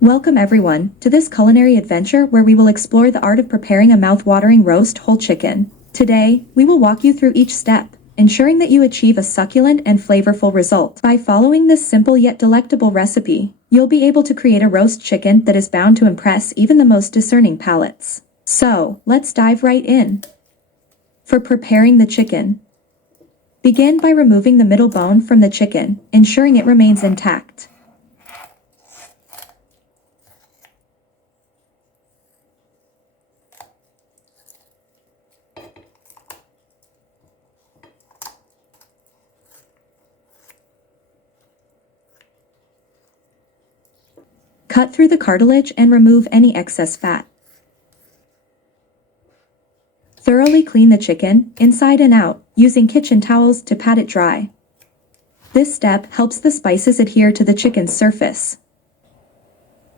Welcome everyone to this culinary adventure where we will explore the art of preparing a mouth-watering roast whole chicken. Today, we will walk you through each step, ensuring that you achieve a succulent and flavorful result. By following this simple yet delectable recipe, you'll be able to create a roast chicken that is bound to impress even the most discerning palates. So, let's dive right in. For preparing the chicken, begin by removing the middle bone from the chicken, ensuring it remains intact. Cut through the cartilage and remove any excess fat. Thoroughly clean the chicken, inside and out, using kitchen towels to pat it dry. This step helps the spices adhere to the chicken's surface.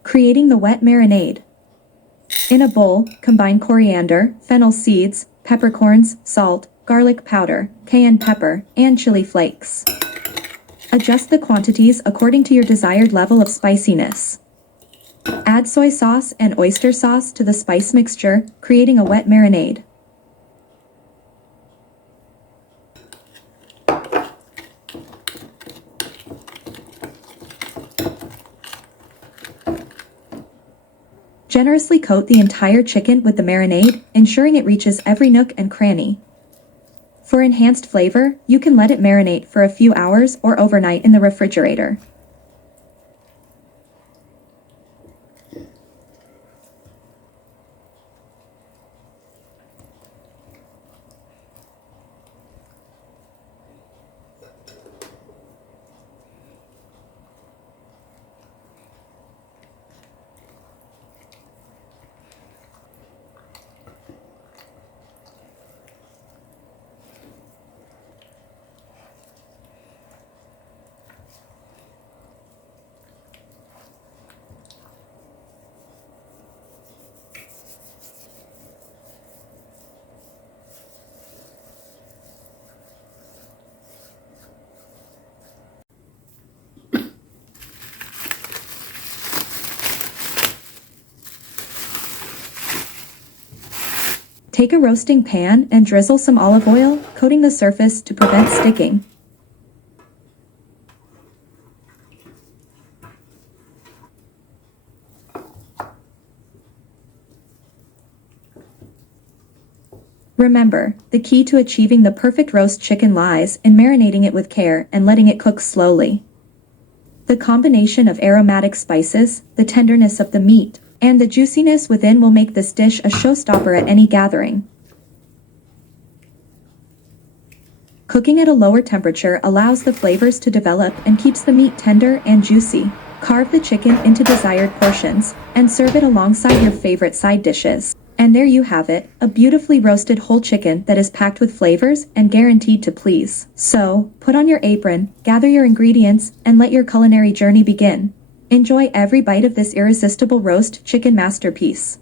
Creating the wet marinade. In a bowl, combine coriander, fennel seeds, peppercorns, salt, garlic powder, cayenne pepper, and chili flakes. Adjust the quantities according to your desired level of spiciness. Add soy sauce and oyster sauce to the spice mixture, creating a wet marinade. Generously coat the entire chicken with the marinade, ensuring it reaches every nook and cranny. For enhanced flavor, you can let it marinate for a few hours or overnight in the refrigerator. Take a roasting pan and drizzle some olive oil, coating the surface to prevent sticking. Remember, the key to achieving the perfect roast chicken lies in marinating it with care and letting it cook slowly. The combination of aromatic spices, the tenderness of the meat, and the juiciness within will make this dish a showstopper at any gathering. Cooking at a lower temperature allows the flavors to develop and keeps the meat tender and juicy. Carve the chicken into desired portions, and serve it alongside your favorite side dishes. And there you have it, a beautifully roasted whole chicken that is packed with flavors and guaranteed to please. So, put on your apron, gather your ingredients, and let your culinary journey begin. Enjoy every bite of this irresistible roast chicken masterpiece.